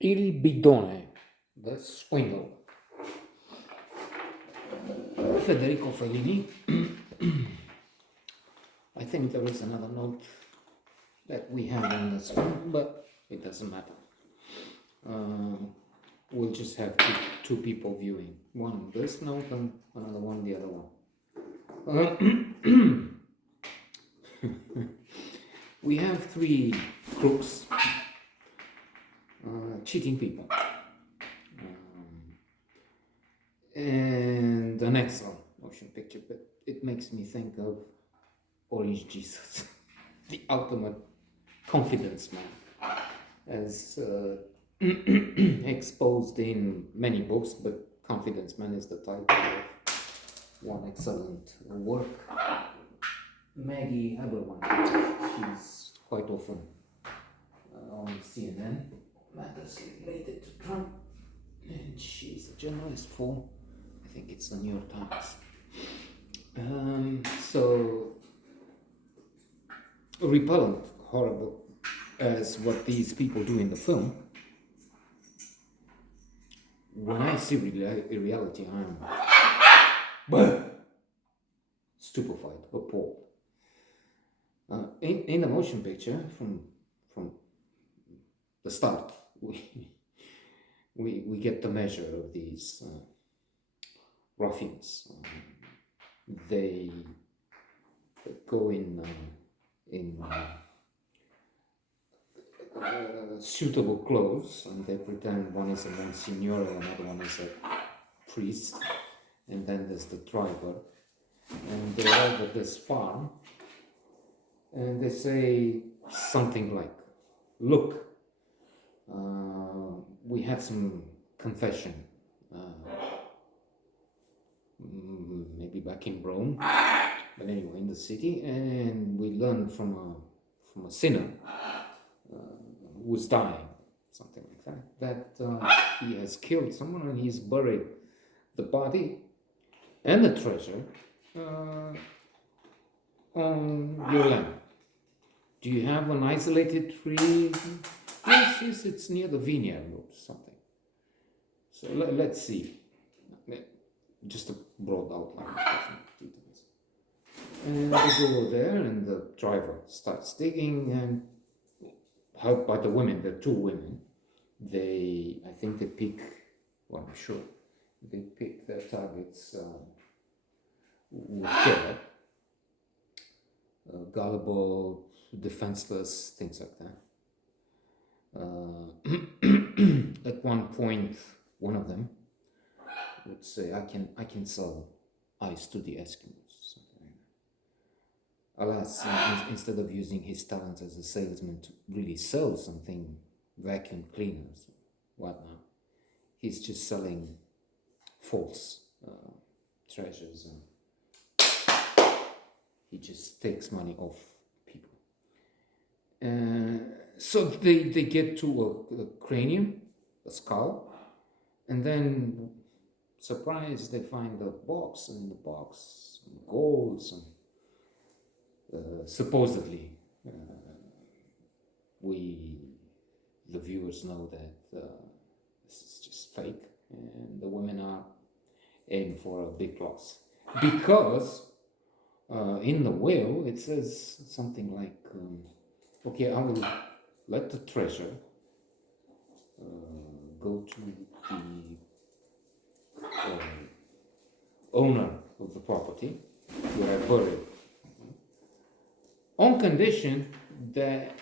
Il Bidone, the Swindle. Federico Fellini. I think there is another note that we have in this one, but it doesn't matter. We'll just have two people viewing. One this note and another one the other one. We have three crooks cheating people. And an excellent motion picture, but it makes me think of Orange Jesus, the ultimate confidence man, as exposed in many books, but Confidence Man is the title of one excellent work. Maggie Haberman, she's quite often on CNN, magazine related to Trump, and she's a journalist for, I think it's the New York Times. So repellent, horrible as what these people do in the film, when I see reality, I'm stupefied, appalled. In the motion picture, from the start, we get the measure of these ruffians. They go in suitable clothes, and they pretend one is a monsignor and another one is a priest, and then there's the driver, and they arrive at this farm, and they say something like, "Look, we had some confession, maybe back in Rome, but anyway in the city, and we learned from a sinner who was dying, something like that, he has killed someone and he's buried the body and the treasure on your land. Do you have an isolated tree?" Yes, it's near the vineyard or something. So let's see. Just a broad outline. And they go there, and the driver starts digging, and helped by the women, the two women, I think they pick, well, I'm sure, they pick their targets with care. Gullible, defenseless, things like that. At one point, one of them would say, I can sell ice to the Eskimos, something like that. Alas, instead of using his talents as a salesman to really sell something, vacuum cleaners, whatnot, he's just selling false treasures, and he just takes money off people. So they get to a cranium, a skull, and then, surprise, they find a box, and in the box, gold, some supposedly, the viewers know that this is just fake, and the women are aiming for a big loss, because in the will it says something like, okay, I will let the treasure go to the owner of the property where I buried it, on condition that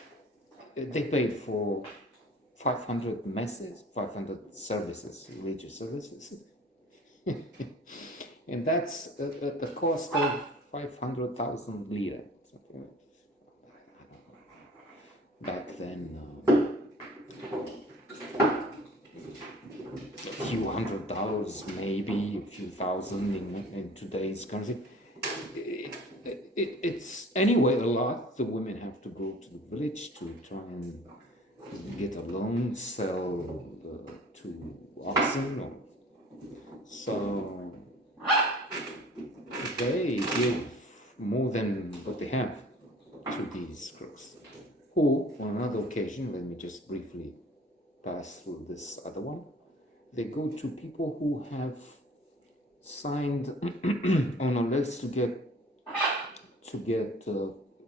they paid for 500 messes, 500 services, religious services, and that's at the cost of 500,000 lira. Back then, a few $100, maybe a few thousand in today's currency. It's anyway a lot. The women have to go to the village to try and get a loan, sell 2 oxen, so they give more than what they have to these crooks, who, on another occasion, let me just briefly pass through this other one. They go to people who have signed on a list to get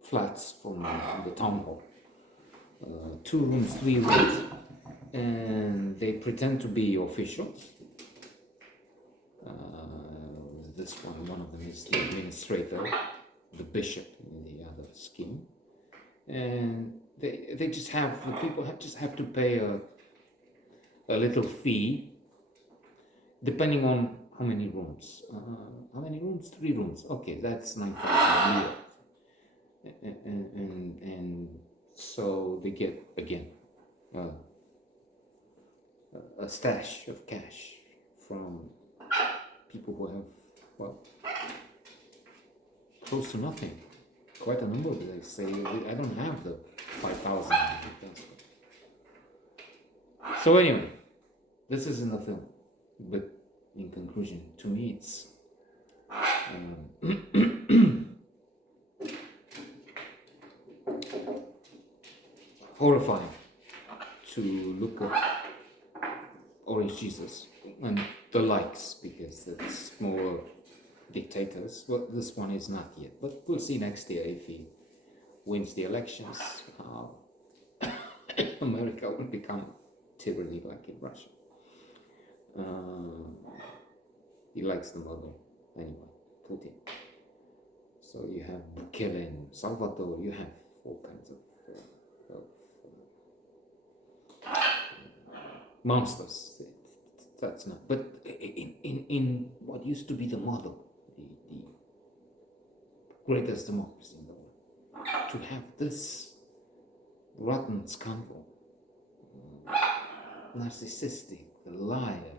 flats from the town hall, 2 rooms, 3 rooms, and they pretend to be officials. This one of them is the administrator, the bishop in the other scheme, and they just have the people just have to pay a little fee, depending on how many rooms. How many rooms? 3 rooms. Okay, that's 9,000 a year, and so they get again a stash of cash from people who have, well, close to nothing. Quite a number. They say, I don't have the 5,000. So anyway, this isn't a film, but in conclusion, to me, it's horrifying to look at Orange Jesus and the likes, because it's more dictators. Well, this one is not yet, but we'll see next year if he wins the elections, how America will become tyranny like in Russia. He likes the model anyway, Putin. So you have Kevin, Salvador, you have all kinds of monsters. That's not. But in what used to be the model, the greatest democracy in the world, to have this rotten scoundrel, narcissistic, a liar,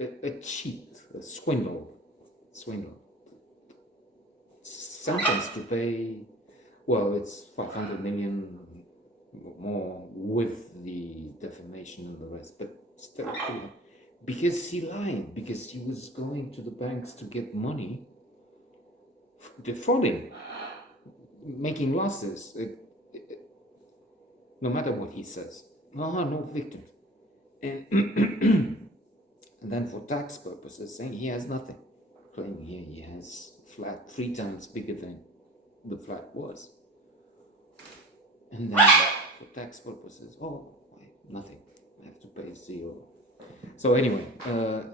a cheat, a swindler, sentenced to pay, well, it's 500 million more with the defamation and the rest, but still, because he lied, because he was going to the banks to get money, defrauding, making losses, no matter what he says. No victims. And, and then for tax purposes, saying he has nothing, claiming here he has flat 3 times bigger than the flat was. And then for tax purposes, nothing, I have to pay 0. So anyway,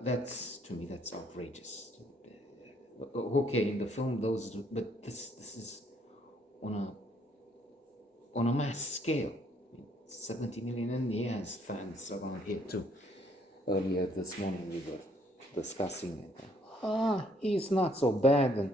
that's, to me, that's outrageous. Okay, in the film, but this is on a mass scale. 70 million, and he has fans around here too. Earlier this morning we were discussing it. He's not so bad, and